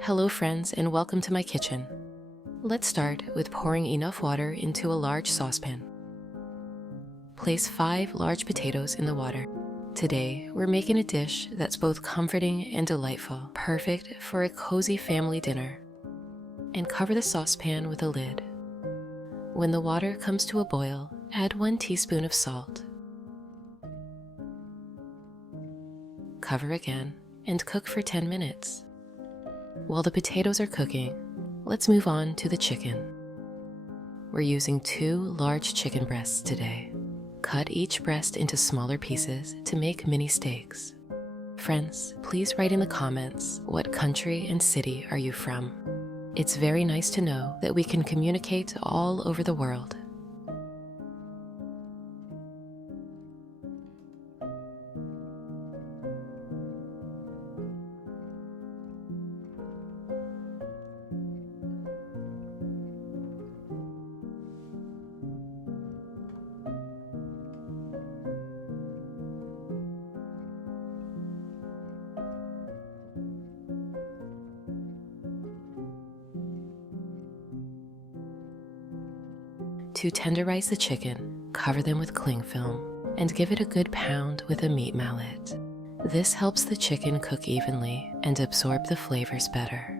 Hello friends, and welcome to my kitchen. Let's start with pouring enough water into a large saucepan. Place 5 large potatoes in the water. Today, we're making a dish that's both comforting and delightful, perfect for a cozy family dinner. And cover the saucepan with a lid. When the water comes to a boil, add 1 teaspoon of salt. Cover again and cook for 10 minutes. While the potatoes are cooking, let's move on to the chicken. We're using 2 large chicken breasts today. Cut each breast into smaller pieces to make mini steaks. Friends, please write in the comments what country and city are you from. It's very nice to know that we can communicate all over the world. To tenderize the chicken, cover them with cling film and give it a good pound with a meat mallet. This helps the chicken cook evenly and absorb the flavors better.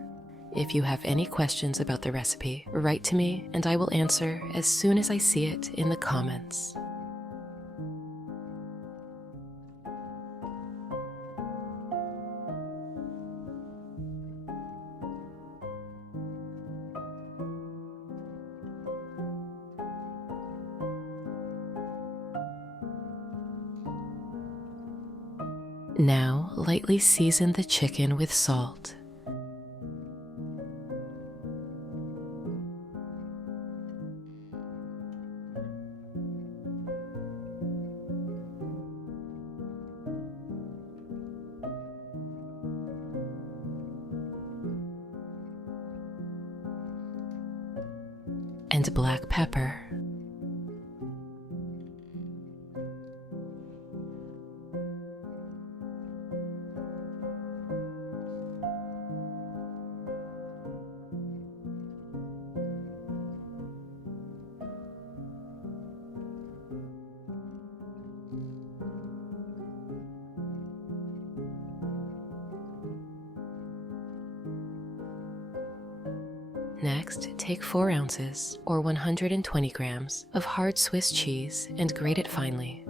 If you have any questions about the recipe, write to me and I will answer as soon as I see it in the comments. Now, lightly season the chicken with salt. And black pepper. Next, take 4 ounces or 120 grams of hard Swiss cheese and grate it finely.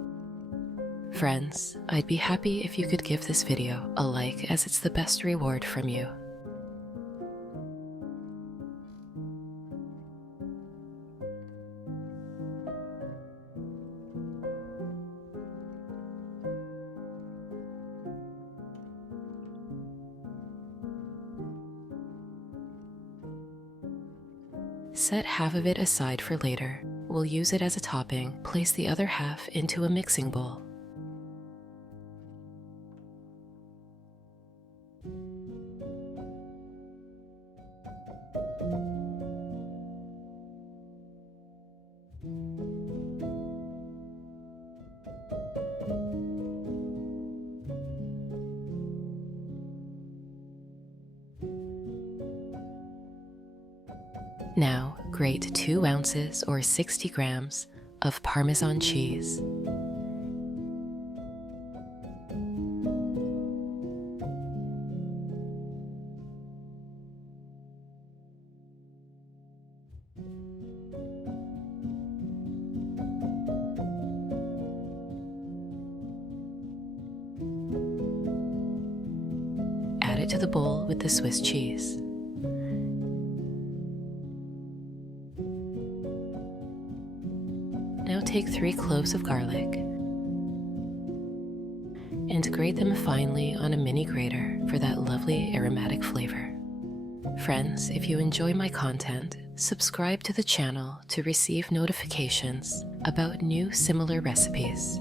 Friends, I'd be happy if you could give this video a like, as it's the best reward from you. Set half of it aside for later. We'll use it as a topping. Place the other half into a mixing bowl. Now, grate 2 ounces or 60 grams of Parmesan cheese. Add it to the bowl with the Swiss cheese. Now take 3 cloves of garlic and grate them finely on a mini grater for that lovely aromatic flavor. Friends, if you enjoy my content, subscribe to the channel to receive notifications about new similar recipes.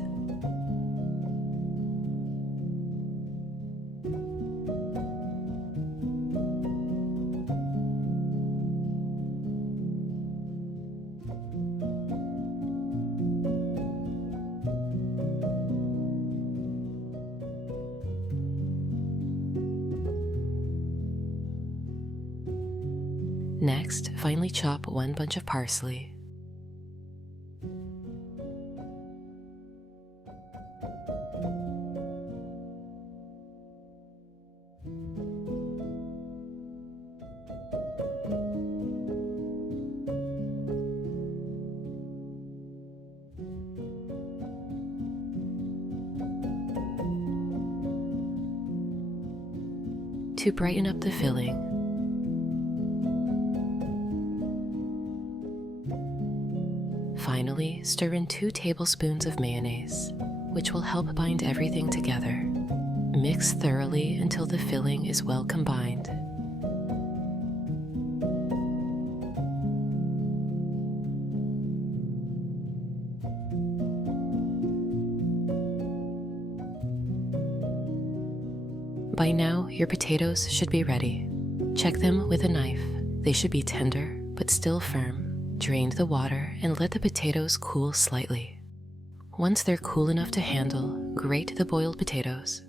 Next, finely chop 1 bunch of parsley. To brighten up the filling, finally stir in 2 tablespoons of mayonnaise, which will help bind everything together. Mix thoroughly until the filling is well combined. By now, your potatoes should be ready. Check them with a knife. They should be tender, but still firm. Drain the water and let the potatoes cool slightly. Once they're cool enough to handle, grate the boiled potatoes.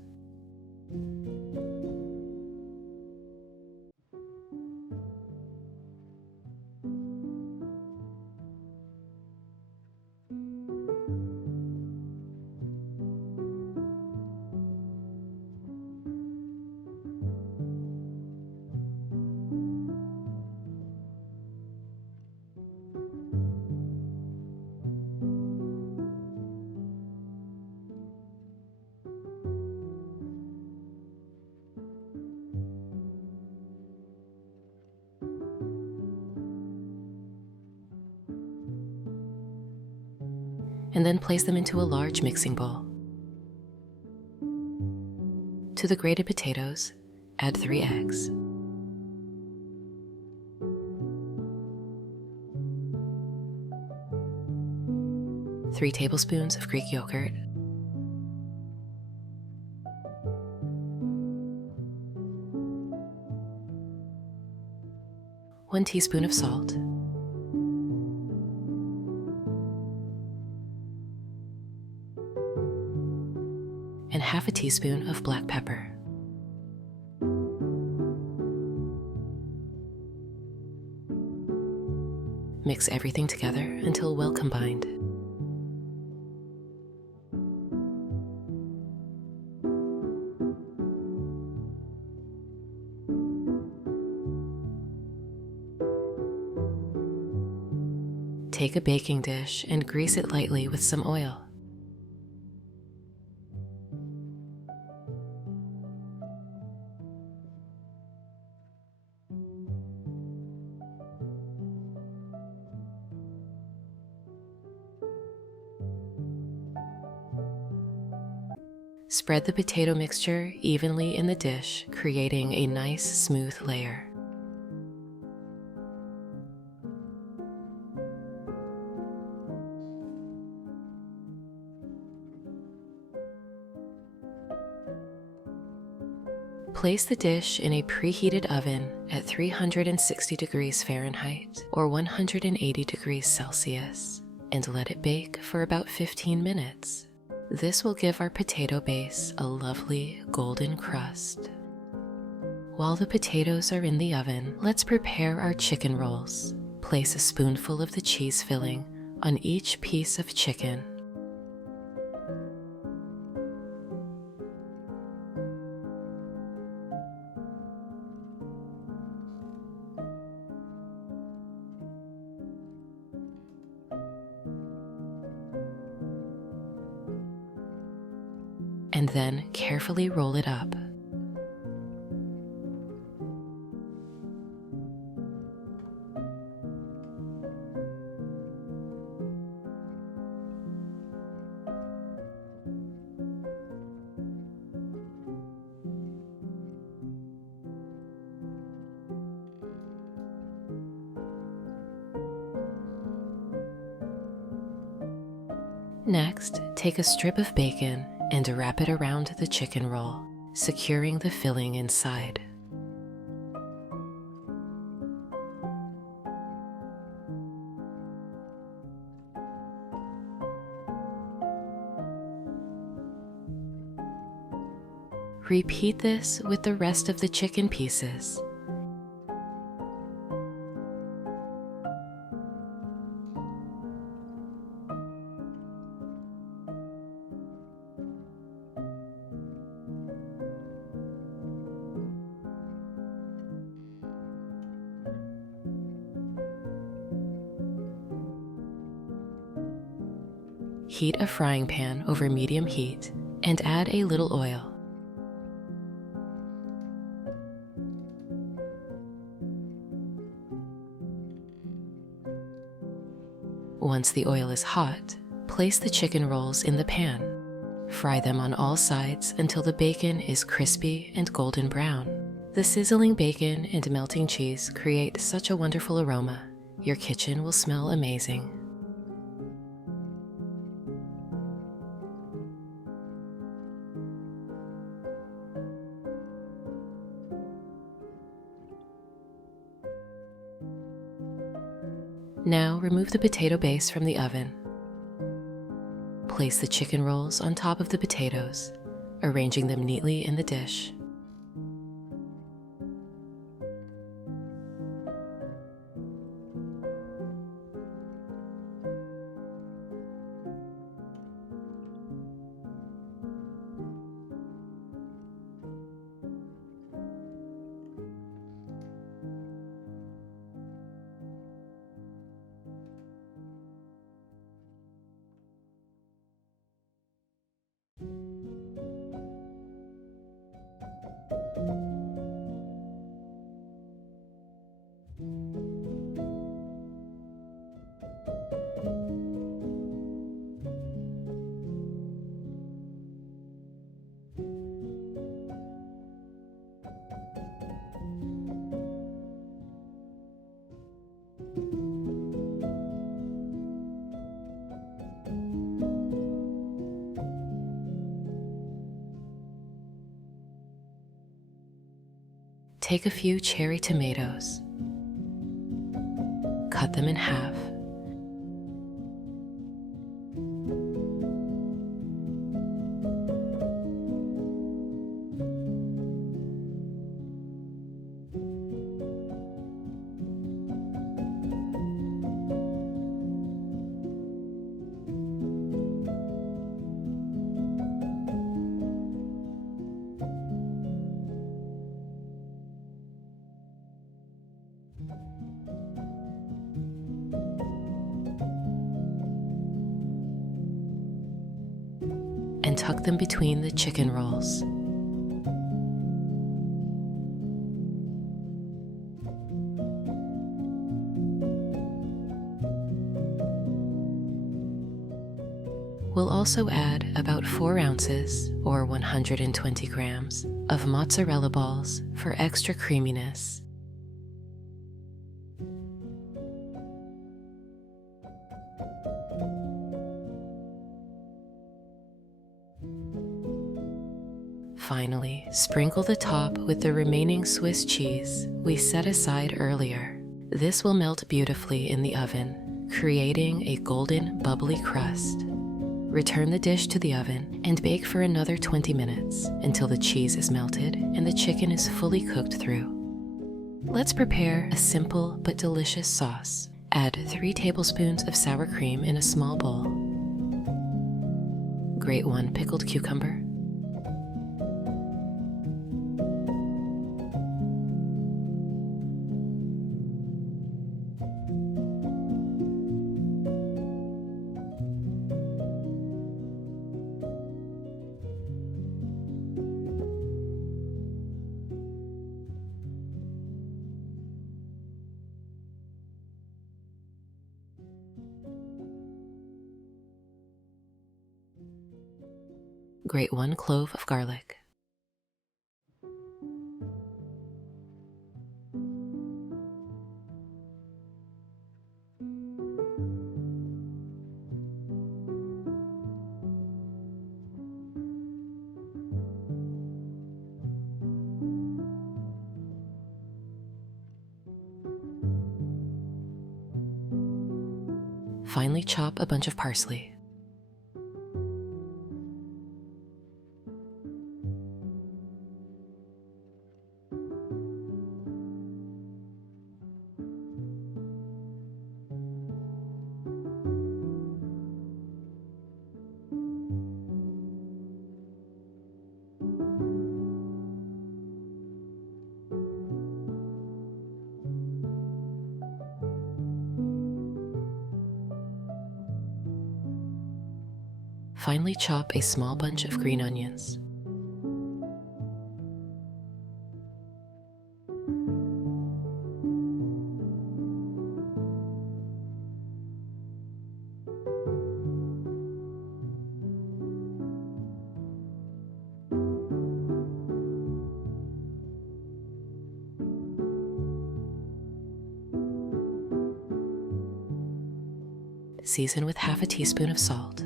And then place them into a large mixing bowl. To the grated potatoes, add 3 eggs. Three tablespoons of Greek yogurt, 1 teaspoon of salt, and half a teaspoon of black pepper. Mix everything together until well combined. Take a baking dish and grease it lightly with some oil. Spread the potato mixture evenly in the dish, creating a nice smooth layer. Place the dish in a preheated oven at 360 degrees Fahrenheit or 180 degrees Celsius and let it bake for about 15 minutes. This will give our potato base a lovely golden crust. While the potatoes are in the oven, let's prepare our chicken rolls. Place a spoonful of the cheese filling on each piece of chicken. And then carefully roll it up. Next, take a strip of bacon and wrap it around the chicken roll, securing the filling inside. Repeat this with the rest of the chicken pieces. Heat a frying pan over medium heat and add a little oil. Once the oil is hot, place the chicken rolls in the pan. Fry them on all sides until the bacon is crispy and golden brown. The sizzling bacon and melting cheese create such a wonderful aroma. Your kitchen will smell amazing. Now remove the potato base from the oven. Place the chicken rolls on top of the potatoes, arranging them neatly in the dish. Take a few cherry tomatoes, cut them in half, and tuck them between the chicken rolls. We'll also add about 4 ounces, or 120 grams, of mozzarella balls for extra creaminess. Finally, sprinkle the top with the remaining Swiss cheese we set aside earlier. This will melt beautifully in the oven, creating a golden, bubbly crust. Return the dish to the oven and bake for another 20 minutes until the cheese is melted and the chicken is fully cooked through. Let's prepare a simple but delicious sauce. Add 3 tablespoons of sour cream in a small bowl. Grate 1 pickled cucumber. Grate 1 clove of garlic. Finely chop a bunch of parsley. finely chop a small bunch of green onions. Season with half a teaspoon of salt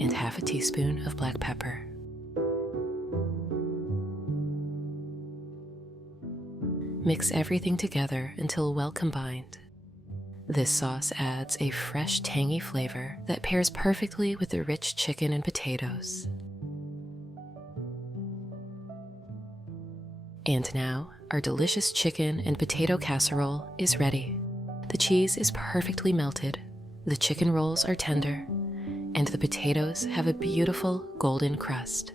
and half a teaspoon of black pepper. Mix everything together until well combined. This sauce adds a fresh, tangy flavor that pairs perfectly with the rich chicken and potatoes. And now, our delicious chicken and potato casserole is ready. The cheese is perfectly melted, the chicken rolls are tender, and the potatoes have a beautiful golden crust.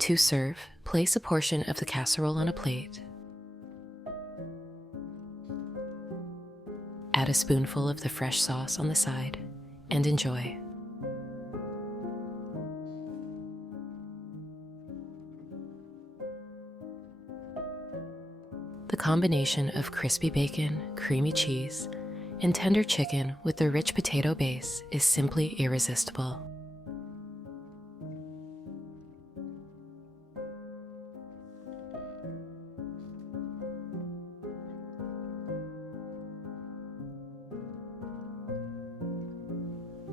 To serve, place a portion of the casserole on a plate. Add a spoonful of the fresh sauce on the side and enjoy. The combination of crispy bacon, creamy cheese, and tender chicken with the rich potato base is simply irresistible.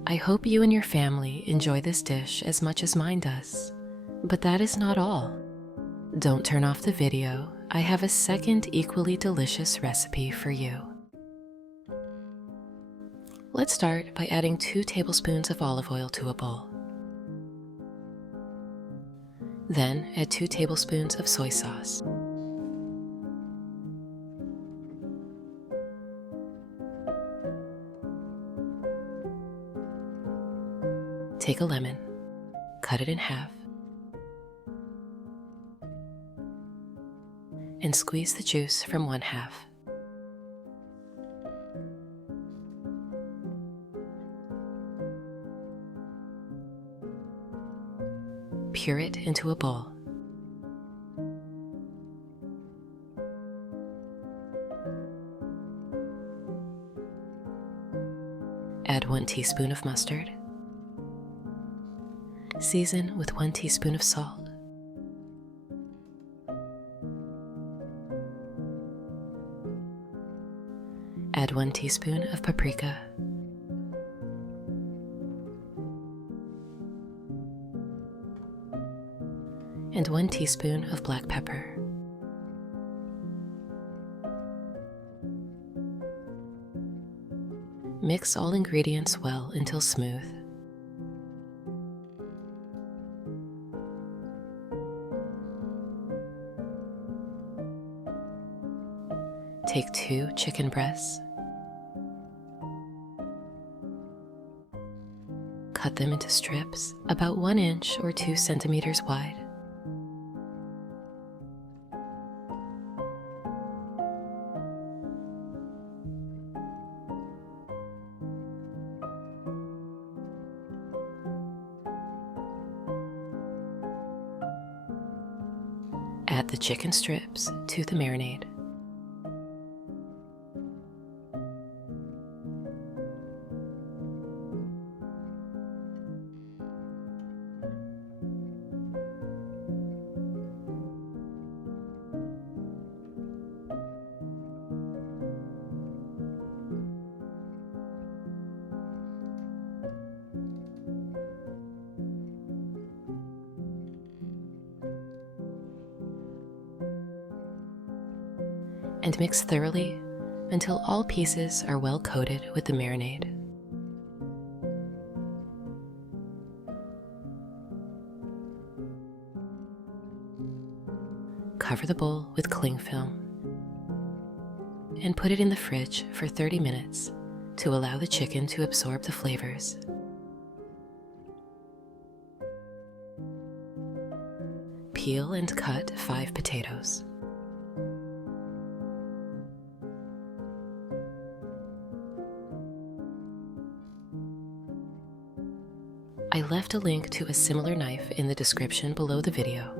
I hope you and your family enjoy this dish as much as mine does. But that is not all. Don't turn off the video. I have a second equally delicious recipe for you. Let's start by adding 2 tablespoons of olive oil to a bowl. Then add 2 tablespoons of soy sauce. Take a lemon, cut it in half, and squeeze the juice from 1/2. Pour it into a bowl. Add 1 teaspoon of mustard. Season with 1 teaspoon of salt. Add 1 teaspoon of paprika. And 1 teaspoon of black pepper. Mix all ingredients well until smooth. Take 2 chicken breasts, cut them into strips about 1 inch or 2 centimeters wide. Add the chicken strips to the marinade. And mix thoroughly until all pieces are well coated with the marinade. cover the bowl with cling film and put it in the fridge for 30 minutes to allow the chicken to absorb the flavors. Peel and cut 5 potatoes. I left a link to a similar knife in the description below the video.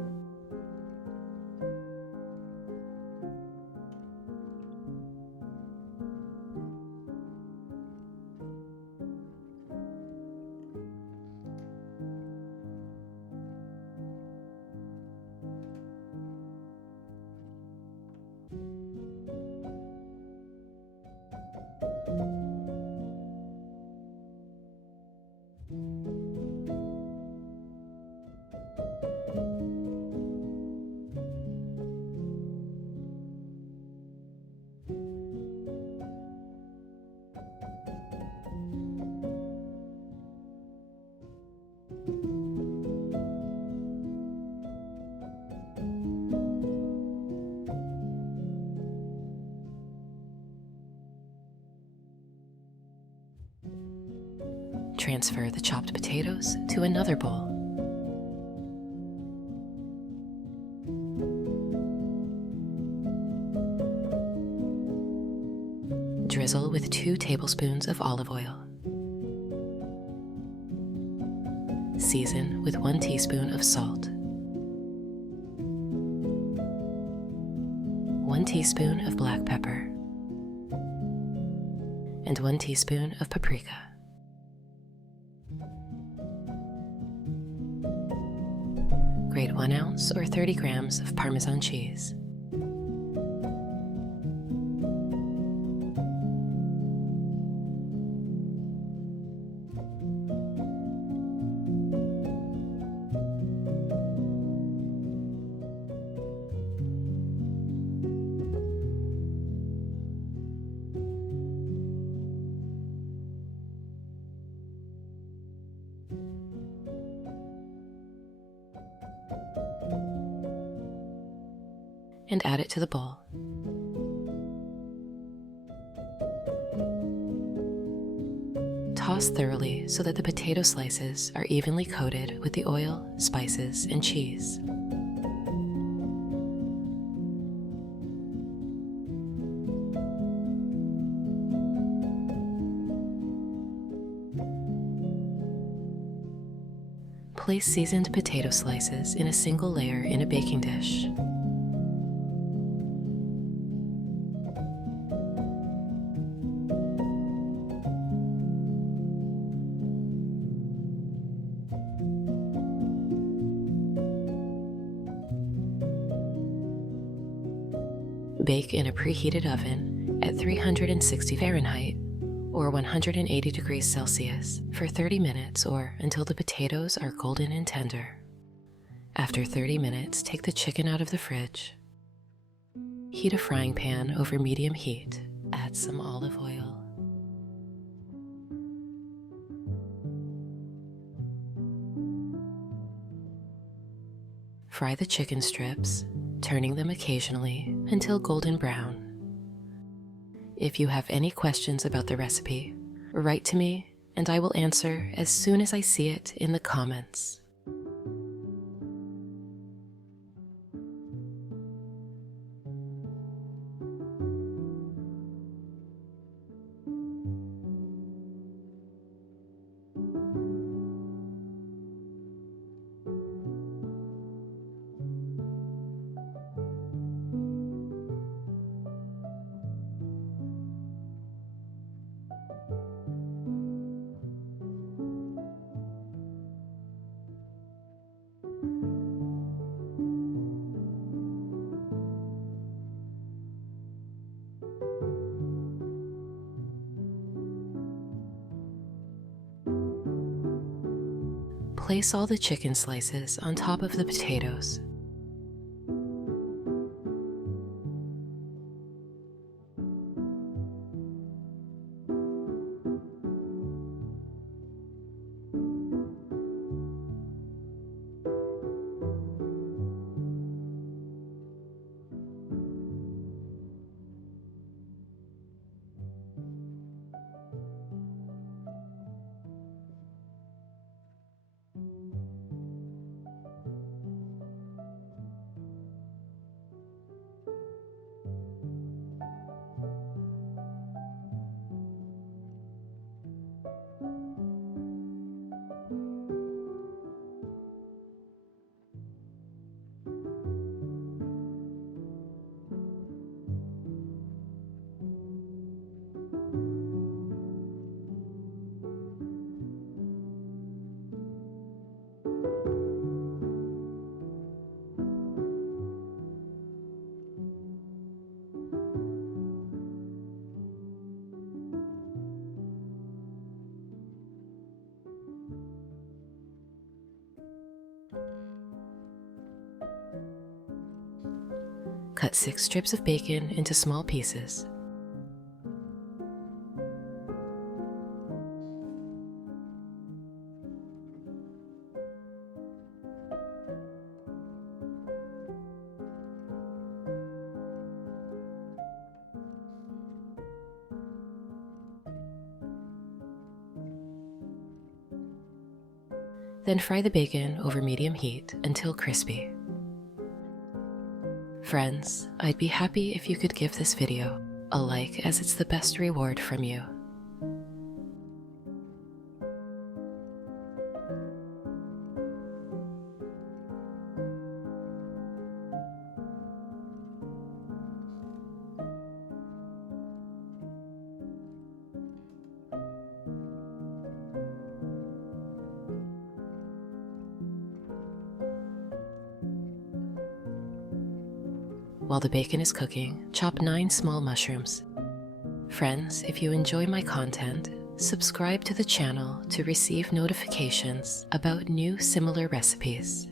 Transfer the chopped potatoes to another bowl. Drizzle with 2 tablespoons of olive oil. Season with 1 teaspoon of salt, 1 teaspoon of black pepper, and 1 teaspoon of paprika. Grate 1 ounce or 30 grams of Parmesan cheese. And add it to the bowl. Toss thoroughly so that the potato slices are evenly coated with the oil, spices, and cheese. Place seasoned potato slices in a single layer in a baking dish. Bake in a preheated oven at 360 Fahrenheit or 180 degrees Celsius for 30 minutes or until the potatoes are golden and tender. After 30 minutes, take the chicken out of the fridge. Heat a frying pan over medium heat. Add some olive oil. Fry the chicken strips, turning them occasionally until golden brown. If you have any questions about the recipe, write to me and I will answer as soon as I see it in the comments. Place all the chicken slices on top of the potatoes. Cut 6 strips of bacon into small pieces. Then fry the bacon over medium heat until crispy. Friends, I'd be happy if you could give this video a like, as it's the best reward from you. While the bacon is cooking, chop 9 small mushrooms. Friends, if you enjoy my content, subscribe to the channel to receive notifications about new similar recipes.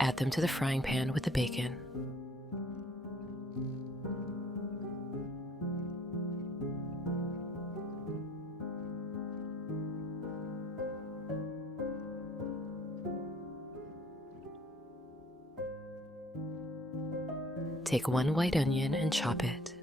Add them to the frying pan with the bacon. Take 1 white onion and chop it.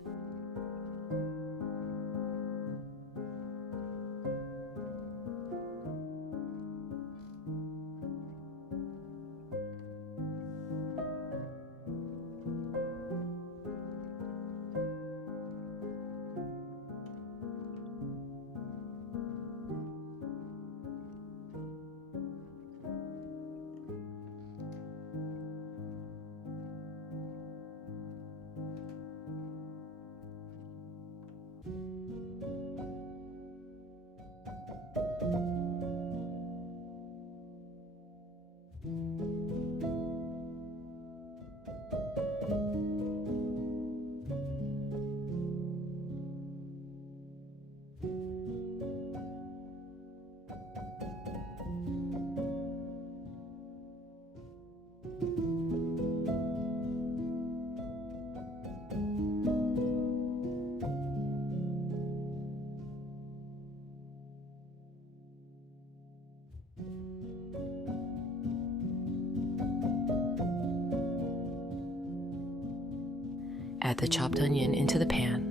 Add the chopped onion into the pan.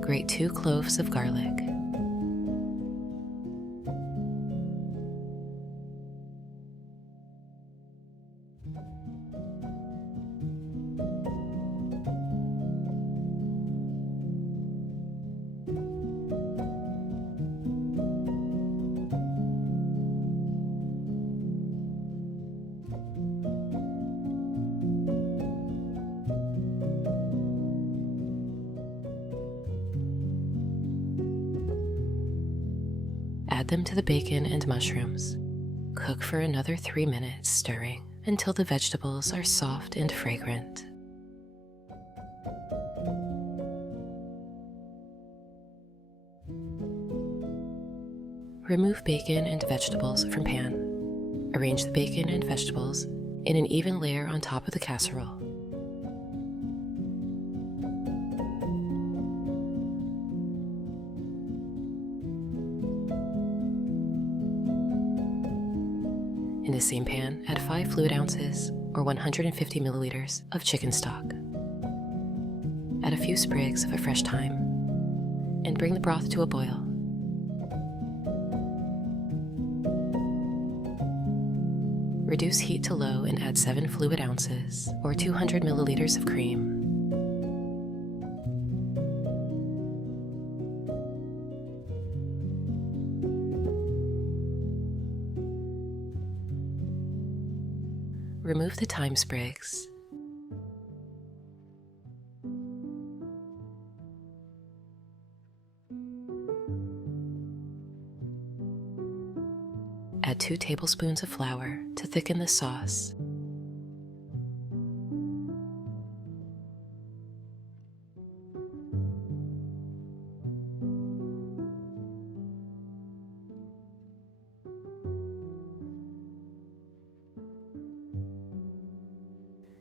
Grate 2 cloves of garlic. Add them to the bacon and mushrooms. Cook for another 3 minutes, stirring. until the vegetables are soft and fragrant. Remove bacon and vegetables from pan. Arrange the bacon and vegetables in an even layer on top of the casserole. In the same pan, add 5 fluid ounces or 150 milliliters of chicken stock. Add a few sprigs of fresh thyme and bring the broth to a boil. Reduce heat to low and add 7 fluid ounces or 200 milliliters of cream. Remove the thyme sprigs. Add 2 tablespoons of flour to thicken the sauce.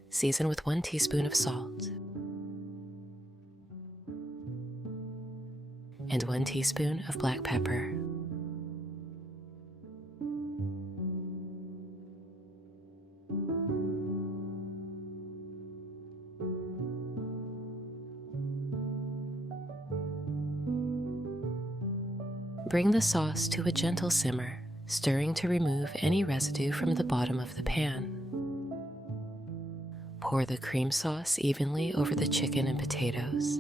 Season with 1 teaspoon of salt and 1 teaspoon of black pepper. Bring the sauce to a gentle simmer, stirring to remove any residue from the bottom of the pan. Pour the cream sauce evenly over the chicken and potatoes.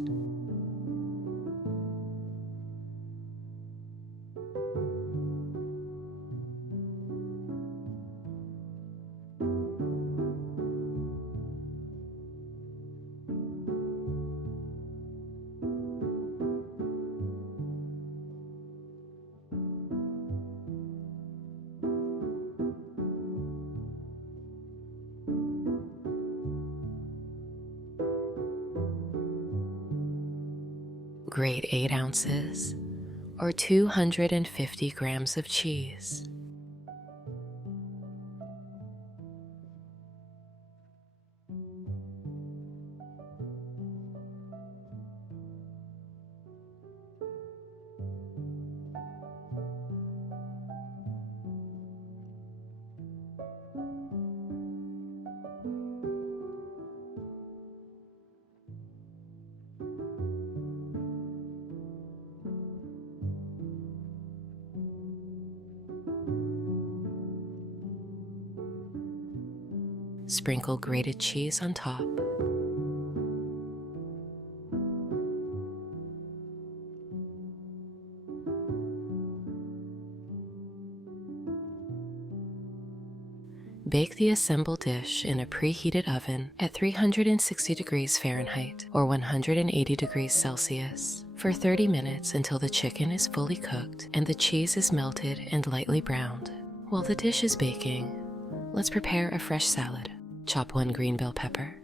Grate 8 ounces or 250 grams of cheese. Sprinkle grated cheese on top. Bake the assembled dish in a preheated oven at 360 degrees Fahrenheit or 180 degrees Celsius for 30 minutes until the chicken is fully cooked and the cheese is melted and lightly browned. While the dish is baking, let's prepare a fresh salad. Chop 1 green bell pepper.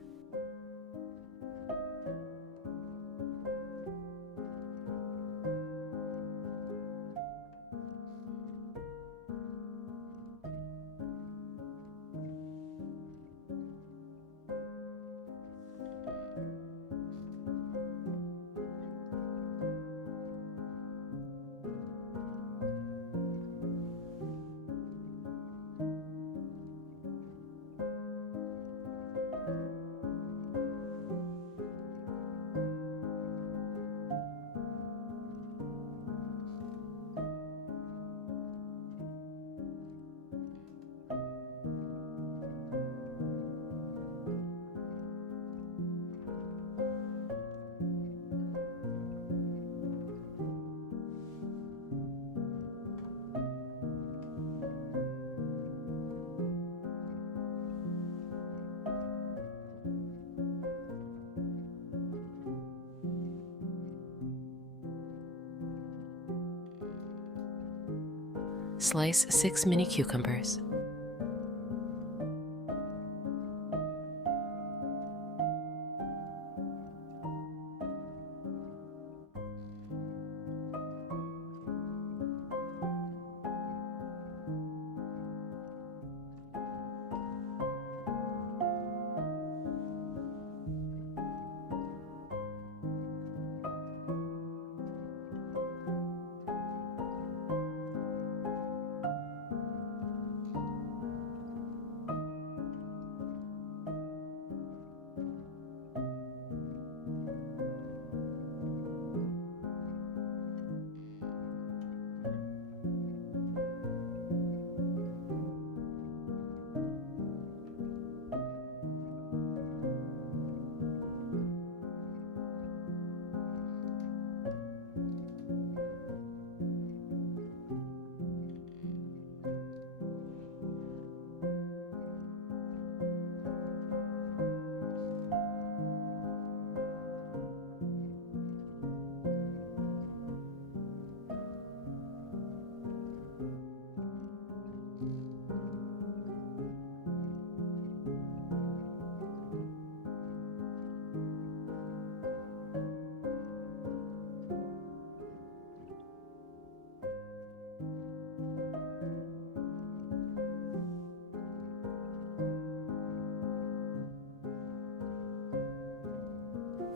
Slice 6 mini cucumbers.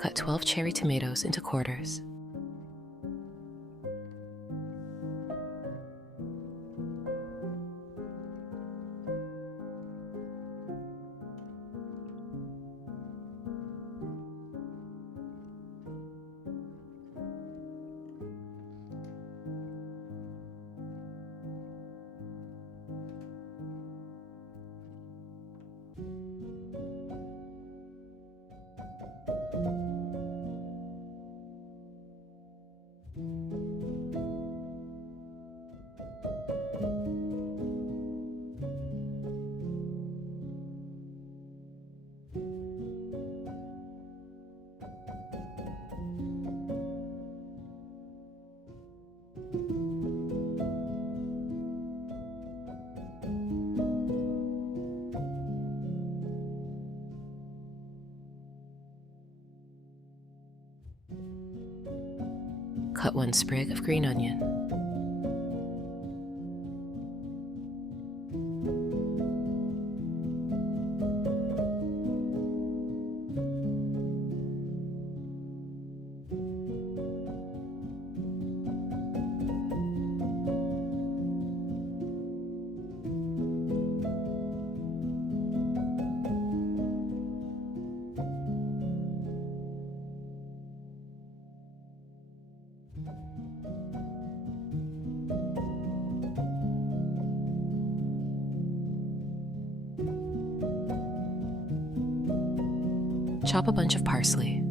cut 12 cherry tomatoes into quarters. Cut 1 sprig of green onion. Chop a bunch of parsley.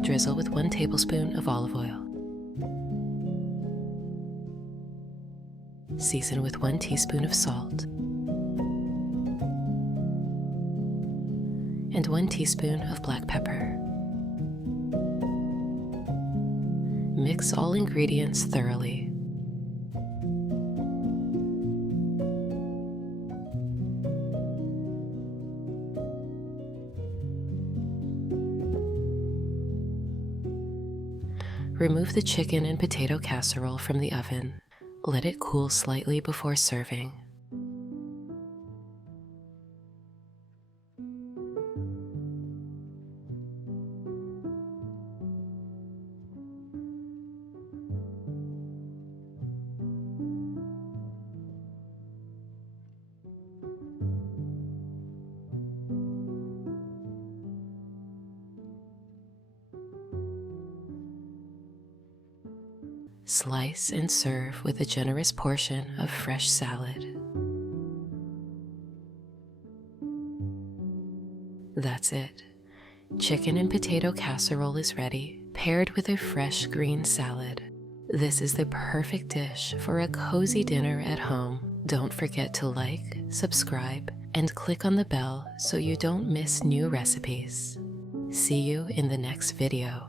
Drizzle with 1 tablespoon of olive oil. Season with 1 teaspoon of salt and 1 teaspoon of black pepper. Mix all ingredients thoroughly. Remove the chicken and potato casserole from the oven. Let it cool slightly before serving. Slice and serve with a generous portion of fresh salad. That's it. Chicken and potato casserole is ready, paired with a fresh green salad. This is the perfect dish for a cozy dinner at home. Don't forget to like, subscribe, and click on the bell so you don't miss new recipes. See you in the next video.